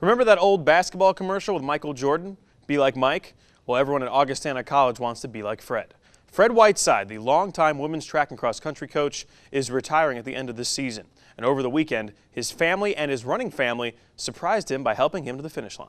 Remember that old basketball commercial with Michael Jordan? Be like Mike? Well, everyone at Augustana College wants to be like Fred. Fred Whiteside, the longtime women's track and cross country coach, is retiring at the end of this season. And over the weekend, his family and his running family surprised him by helping him to the finish line.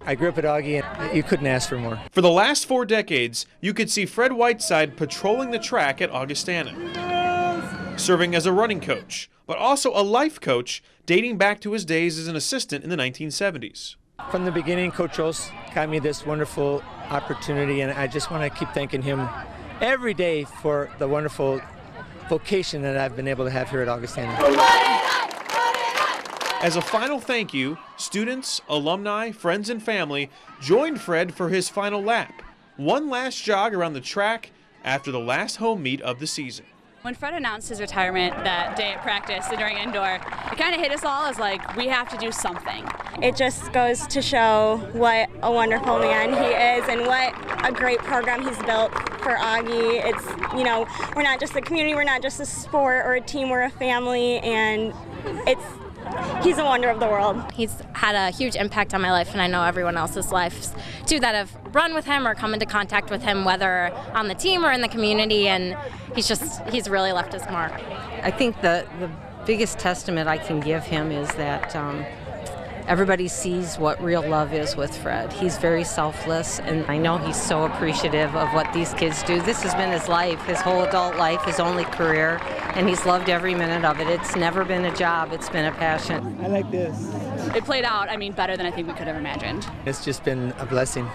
I grew up at Augie, and you couldn't ask for more. For the last 4 decades, you could see Fred Whiteside patrolling the track at Augustana, serving as a running coach, but also a life coach dating back to his days as an assistant in the 1970s. From the beginning, Coach Ols got me this wonderful opportunity, and I just want to keep thanking him every day for the wonderful vocation that I've been able to have here at Augustana. As a final thank you, students, alumni, friends, and family joined Fred for his final lap. One last jog around the track after the last home meet of the season. When Fred announced his retirement that day at practice during indoor, it kind of hit us all as like, we have to do something. It just goes to show what a wonderful man he is and what a great program he's built for Augie. It's, you know, we're not just a community, we're not just a sport or a team, we're a family, and he's a wonder of the world. He's had a huge impact on my life, and I know everyone else's lives too that have run with him or come into contact with him, whether on the team or in the community, and he's really left his mark. I think the biggest testament I can give him is that everybody sees what real love is with Fred. He's very selfless, and I know he's so appreciative of what these kids do. This has been his life, his whole adult life, his only career, and he's loved every minute of it. It's never been a job, it's been a passion. I like this. It played out, better than I think we could have imagined. It's just been a blessing.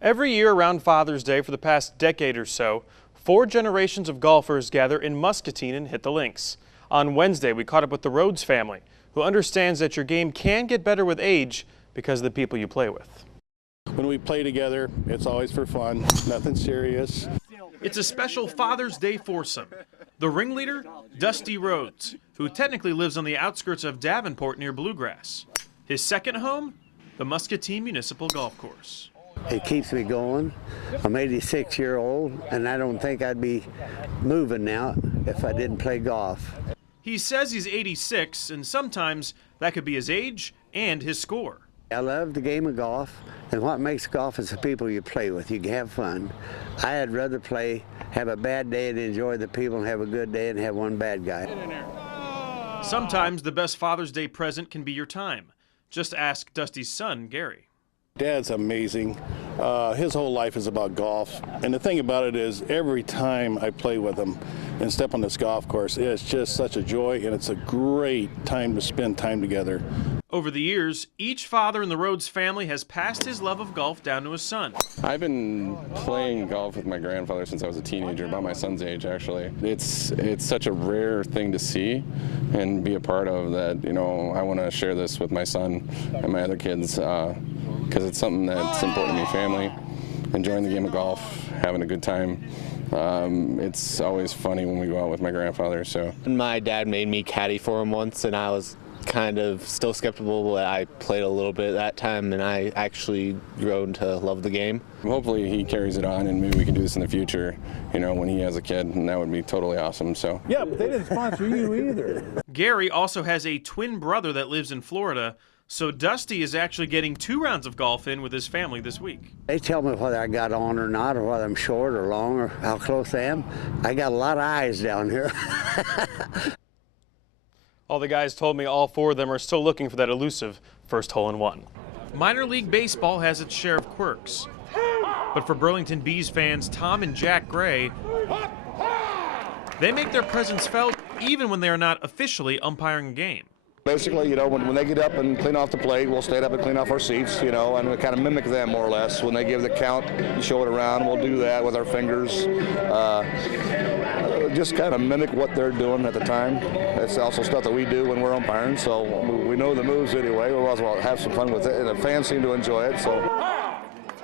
Every year around Father's Day for the past decade or so, 4 generations of golfers gather in Muscatine and hit the links. On Wednesday, we caught up with the Rhodes family, who understands that your game can get better with age because of the people you play with. When we play together, it's always for fun, nothing serious. It's a special Father's Day foursome. The ringleader, Dusty Rhodes, who technically lives on the outskirts of Davenport near Bluegrass. His second home, the Muscatine Municipal Golf Course. It keeps me going. I'm 86-year-old, and I don't think I'd be moving now if I didn't play golf. He says he's 86, and sometimes that could be his age and his score. I love the game of golf, and what makes golf is the people you play with. You can have fun. I'd rather have a bad day and enjoy the people, and have a good day and have one bad guy. Sometimes the best Father's Day present can be your time. Just ask Dusty's son, Gary. Dad's amazing. His whole life is about golf. And the thing about it is, every time I play with him and step on this golf course, it's just such a joy, and it's a great time to spend time together. Over the years, each father in the Rhodes family has passed his love of golf down to his son. I've been playing golf with my grandfather since I was a teenager, about my son's age, actually. It's such a rare thing to see and be a part of that, you know, I want to share this with my son and my other kids. Because it's something that's important to me, family, enjoying the game of golf, having a good time. It's always funny when we go out with my grandfather. So my dad made me caddy for him once, and I was kind of still skeptical, but I played a little bit that time, and I actually grown to love the game. Hopefully he carries it on, and maybe we can do this in the future, you know, when he has a kid, and that would be totally awesome. So yeah, but they didn't sponsor you either. Gary also has a twin brother that lives in Florida. So Dusty is actually getting 2 rounds of golf in with his family this week. They tell me whether I got on or not, or whether I'm short or long, or how close I am. I got a lot of eyes down here. All the guys told me all 4 of them are still looking for that elusive first hole-in-one. Minor League Baseball has its share of quirks. But for Burlington Bees fans Tom and Jack Gray, they make their presence felt even when they are not officially umpiring a game. Basically, you know, when they get up and clean off the plate, we'll stand up and clean off our seats, you know, and we kind of mimic them more or less. When they give the count, you show it around, we'll do that with our fingers. Just kind of mimic what they're doing at the time. It's also stuff that we do when we're umpiring, so we know the moves anyway. We might as well have some fun with it, and the fans seem to enjoy it. So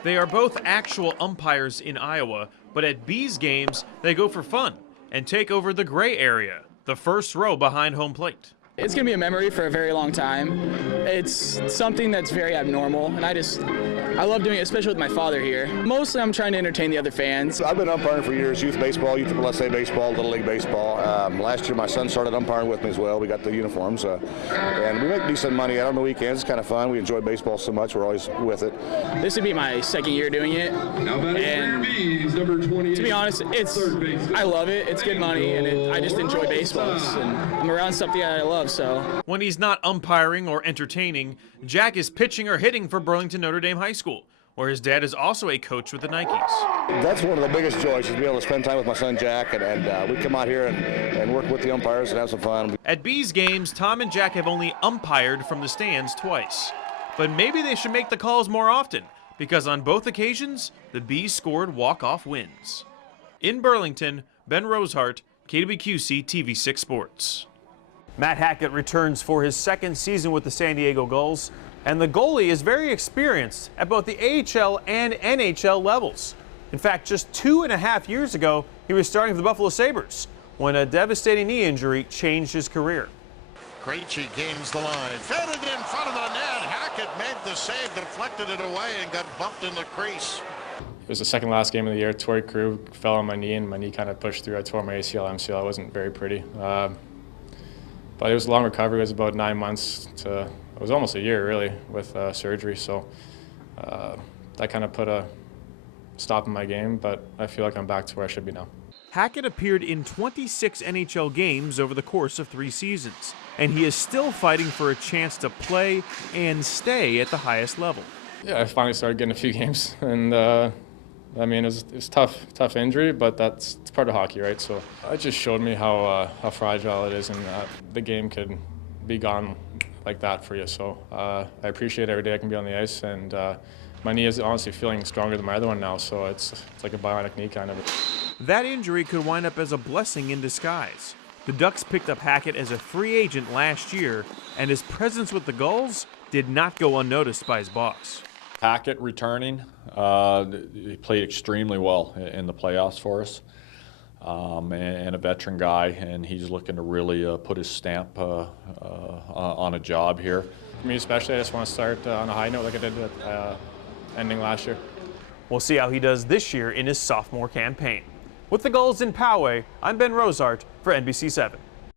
they are both actual umpires in Iowa, but at Bees games, they go for fun and take over the gray area, the first row behind home plate. It's going to be a memory for a very long time. It's something that's very abnormal, and I love doing it, especially with my father here. Mostly I'm trying to entertain the other fans. I've been umpiring for years, youth baseball, youth USA baseball, Little League baseball. Last year my son started umpiring with me as well. We got the uniforms, and we make decent money out on the weekends. It's kind of fun. We enjoy baseball so much, we're always with it. This would be my second year doing it, and to be honest, I love it. It's good money, and I just enjoy baseball, and I'm around something that I love. So when he's not umpiring or entertaining, Jack is pitching or hitting for Burlington Notre Dame High School, where his dad is also a coach with the Nikes. That's one of the biggest joys, is to be able to spend time with my son Jack, and we come out here and work with the umpires and have some fun. At Bees games, Tom and Jack have only umpired from the stands twice. But maybe they should make the calls more often, because on both occasions, the Bees scored walk-off wins. In Burlington, Ben Rosehart, KWQC TV6 Sports. Matt Hackett returns for his second season with the San Diego Gulls, and the goalie is very experienced at both the AHL and NHL levels. In fact, just 2.5 years ago, he was starting for the Buffalo Sabres when a devastating knee injury changed his career. Krejci gains the line, fed it in front of the net. Hackett made the save, deflected it away, and got bumped in the crease. It was the second last game of the year. Torrey Crew fell on my knee, and my knee kind of pushed through. I tore my ACL, MCL. It wasn't very pretty. But it was a long recovery. It was about 9 months to, it was almost a year really, with surgery. So that kind of put a stop in my game, but I feel like I'm back to where I should be now. Hackett appeared in 26 NHL games over the course of 3 seasons, and he is still fighting for a chance to play and stay at the highest level. Yeah, I finally started getting a few games, and I mean, it was tough injury, but it's part of hockey, right? So it just showed me how fragile it is, and the game could be gone like that for you. So I appreciate every day I can be on the ice, and my knee is honestly feeling stronger than my other one now, so it's like a bionic knee kind of. That injury could wind up as a blessing in disguise. The Ducks picked up Hackett as a free agent last year, and his presence with the Gulls did not go unnoticed by his boss. Hackett returning, he played extremely well in the playoffs for us, and a veteran guy, and he's looking to really put his stamp on a job here. For me especially, I just want to start on a high note like I did at ending last year. We'll see how he does this year in his sophomore campaign. With the Gulls in Poway, I'm Ben Rosehart for NBC7.